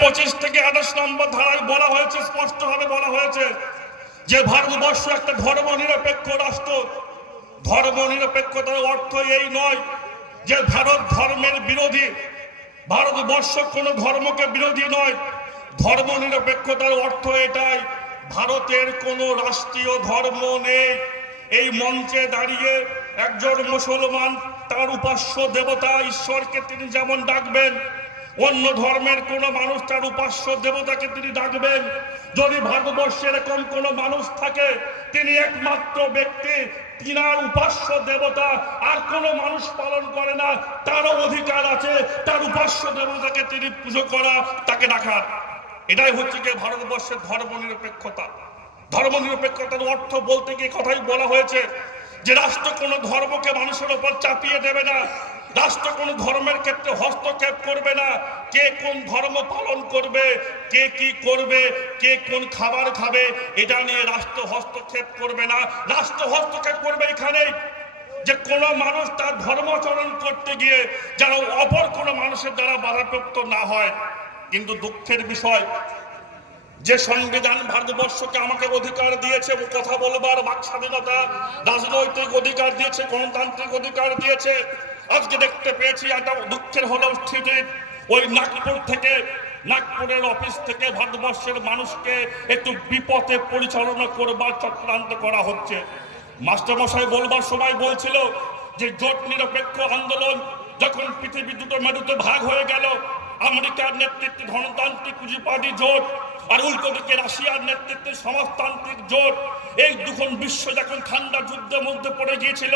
পঁচিশ থেকে আঠাশ নম্বর ধারায় বলা হয়েছে, স্পষ্টভাবে বলা হয়েছে যে ভারতবর্ষ একটা ধর্ম নিরপেক্ষ রাষ্ট্র। ধর্ম নিরপেক্ষতার অর্থ এই নয় যে ভারত ধর্মের বিরোধী। ভারতবর্ষ কোনো ধর্মকে বিরোধী নয়। ধর্ম নিরপেক্ষতার অর্থ এটাই, ভারতের কোনো রাষ্ট্রীয় ধর্ম নেই। এই মঞ্চে দাঁড়িয়ে একজন মুসলমান, তার উপাস্য দেবতা ঈশ্বরকে তিনি যেমন ডাকবেন অন্য ধর্মের কোনো মানুষ তার উপাস্য দেবতাকে তিনি ডাকবেন। যদি ভারতবর্ষে এরকম কোন মানুষ থাকে, তিনি একমাত্র ব্যক্তি, তিনার উপাস্য দেবতা। আর কোন মানুষ পালন করে না, তারও অধিকার আছে, তার উপাস্য দেবতাকে তিনি পুজো করা, তাকে ডাকার। এটাই হচ্ছে কি ভারতবর্ষের ধর্ম নিরপেক্ষতা ধর্ম নিরপেক্ষতার অর্থ বলতে গিয়ে কথাই বলা হয়েছে যে, রাষ্ট্র কোনো ধর্মকে মানুষের ওপর চাপিয়ে দেবে না। রাষ্ট্র কোনো ধর্মের ক্ষেত্রে হস্তক্ষেপ করবে না। কে কোন ধর্ম পালন করবে, কে কি করবে, কে কোন খাবার খাবে, এটা নিয়ে রাষ্ট্র হস্তক্ষেপ করবে না। রাষ্ট্র হস্তক্ষেপ করবে এখানেই যে কোনো মানুষ তার ধর্মাচরণ করতে গিয়ে যেন অপর কোনো মানুষের দ্বারা বাধাপ্রাপ্ত না হয়। কিন্তু দুঃখের বিষয়, যে সংবিধান ভারতবর্ষকে আমাকে অধিকার দিয়েছে, ও কথা বলবার বাক স্বাধীনতা, রাজনৈতিক অধিকার দিয়েছে, গণতান্ত্রিক অধিকার দিয়েছে আজকে দেখতে পেয়েছি একটা দুঃখের হলেও স্থিতি ওই নাগপুর থেকে, নাগপুরের অফিস থেকে ভারতবর্ষের মানুষকে একটু বিপথে পরিচালনা করবার চক্রান্ত করা হচ্ছে। মাস্টারমশাই বলবার সময় বলছিল যে জোট নিরপেক্ষ আন্দোলন যখন পৃথিবী দুটো মেরুতে ভাগ হয়ে গেল, আমেরিকার নেতৃত্বে গণতান্ত্রিক পুঁজিবাদী জোট আর উল্টো দিকে রাশিয়ার নেতৃত্বে সমাজতান্ত্রিক জোট, এই দুখন বিশ্ব যখন ঠান্ডা যুদ্ধের মধ্যে পড়ে গিয়েছিল,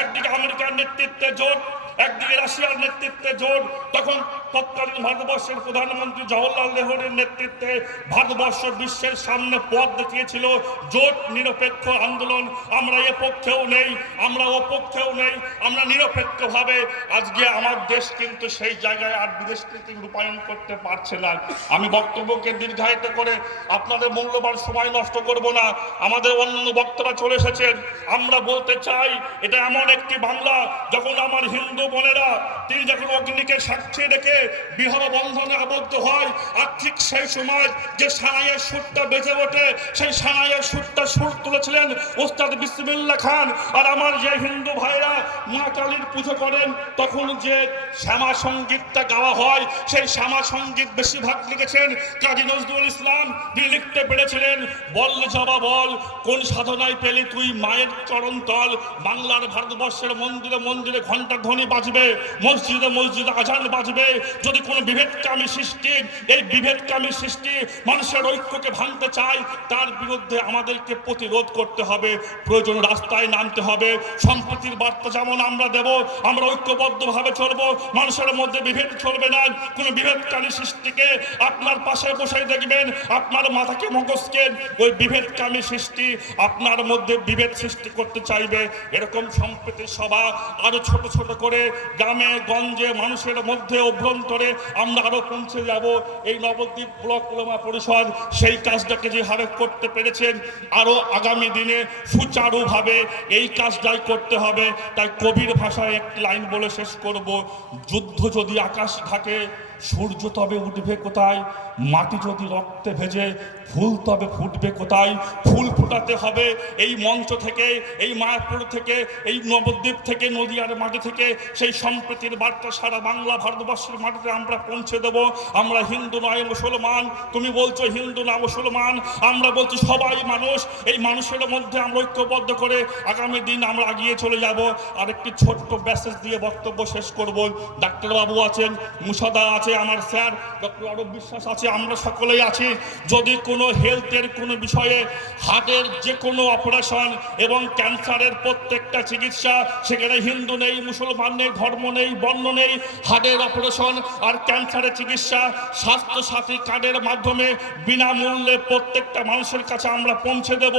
একদিকে আমেরিকার নেতৃত্বে জোট, একদিকে রাশিয়ার নেতৃত্বে জোট, তখন তৎকালীন ভারতবর্ষের প্রধানমন্ত্রী জওহরলাল নেহরুর নেতৃত্বে ভারতবর্ষ বিশ্বের সামনে পথ দেখিয়েছিল জোট নিরপেক্ষ আন্দোলন। আমরা এ পক্ষেও নেই আমরা ও পক্ষেও নেই, আমরা নিরপেক্ষভাবে আজকে আমার দেশ কিন্তু সেই জায়গায় আর বিদেশ নীতি রূপায়ণ করতে পারছে না। আমি বক্তব্যকে দীর্ঘায়িত করে আপনাদের মূল্যবান সময় নষ্ট করব না। আমাদের অন্যান্য বক্তারা চলে এসেছেন। আমরা বলতে চাই, এটা এমন একটি বাংলা যখন আমার হিন্দু বোনেরা তিনি যখন অগ্নিকে সাক্ষী রেখে বিবাহ বন্ধনে আবদ্ধ হয়। আর ঠিক সেই সময় যে সানাইয়ের সুরটা বেজে ওঠে, সেই সানাইয়ের সুরটা সুর তুলেছিলেন ওস্তাদ বিসমিল্লা খান। আর আমার যে হিন্দু ভাইরা মা কালীর পুজো করেন, তখন যে শ্যামা সঙ্গীতটা গাওয়া হয়, সেই শ্যামা সংগীত বেশিরভাগ লিখেছেন কাজী নজরুল ইসলাম। তিনি লিখতে পেরেছিলেন, বল জবা বল, কোন সাধনায় পেলি তুই মায়ের চরণ তল? বাংলার ভারতবর্ষের মন্দিরে মন্দিরে ঘণ্টা ধ্বনি বাজবে, মসজিদে মসজিদে আজান বাজবে যদি কোনো বিভেদকামী সৃষ্টি, এই বিভেদকামী সৃষ্টি মানুষের ঐক্যকে ভাঙতে চায়, তার বিরুদ্ধে আমাদেরকে প্রতিরোধ করতে হবে, প্রয়োজন রাস্তায় নামতে হবে। সম্প্রীতির বার্তা যেমন আমরা দেব, আমরা ঐক্যবদ্ধভাবে চলবো, মানুষের মধ্যে বিভেদ চলবে না। কোনো বিভেদকারী সৃষ্টিকে আপনার পাশে বসে দেখবেন, আপনার মাথাকে মগজকে ওই বিভেদকামী সৃষ্টি আপনার মধ্যে বিভেদ সৃষ্টি করতে চাইবে। এরকম সম্প্রীতি সভা আরও ছোট ছোট করে গ্রামে, গঞ্জে মানুষের মধ্যে অভ্যন্তরে আমরা আরও পৌঁছে যাব। এই নবদ্বীপ ব্লক উলামা পরিষদ সেই কাজটাকে যে হারে করতে পেরেছেন, আরও আগামী দিনে সুচারুভাবে এই কাজটাই করতে হবে। তাই কবির ভাষায় একটি লাইন বলে শেষ করব। যুদ্ধ যদি আকাশ ঢাকে সূর্য তবে উঠবে কোথায়? মাটি যদি রক্তে ভেজে, ফুল তবে ফুটবে কোথায়? ফুল ফুটাতে হবে এই মঞ্চ থেকে, এই মায়াপুর থেকে, এই নবদ্বীপ থেকে, নদীয়ার মাটি থেকে। সেই সম্প্রীতির বার্তা সারা বাংলা ভারতবর্ষের মাটিতে আমরা পৌঁছে দেব। আমরা হিন্দু নয়, মুসলমান। তুমি বলছো হিন্দু না মুসলমান? আমরা বলছি সবাই মানুষ। এই মানুষের মধ্যে আমরা ঐক্যবদ্ধ করে আগামী দিন আমরা এগিয়ে চলে যাব। আর একটি ছোট্ট মেসেজ দিয়ে বক্তব্য শেষ করব। ডাক্তারবাবু আছেন, মুসাদা আছে আমার স্যার, ডক্টর অরূপ বিশ্বাস আছে, আমরা সকলেই আছি। যদি কোনো হেলথের কোনো বিষয়ে হার্টের যে কোনো অপারেশন এবং ক্যান্সারের প্রত্যেকটা চিকিৎসা, সেখানে হিন্দু নেই, মুসলমান নেই, ধর্ম নেই, বর্ণ নেই, হার্টের অপারেশন আর ক্যান্সারের চিকিৎসা স্বাস্থ্য সাথী কার্ডের মাধ্যমে বিনামূল্যে প্রত্যেকটা মানুষের কাছে আমরা পৌঁছে দেব।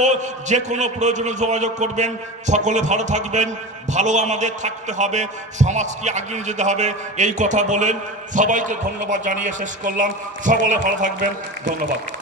যে কোনো প্রয়োজনে যোগাযোগ করবেন। সকলে ভালো থাকবেন, ভালো আমাদের থাকতে হবে, সমাজকে আগিয়ে যেতে হবে, এই কথা বলেন। সবাইকে ধন্যবাদ জানিয়ে শেষ করলাম। সকলে ভালো থাকবেন। ধন্যবাদ।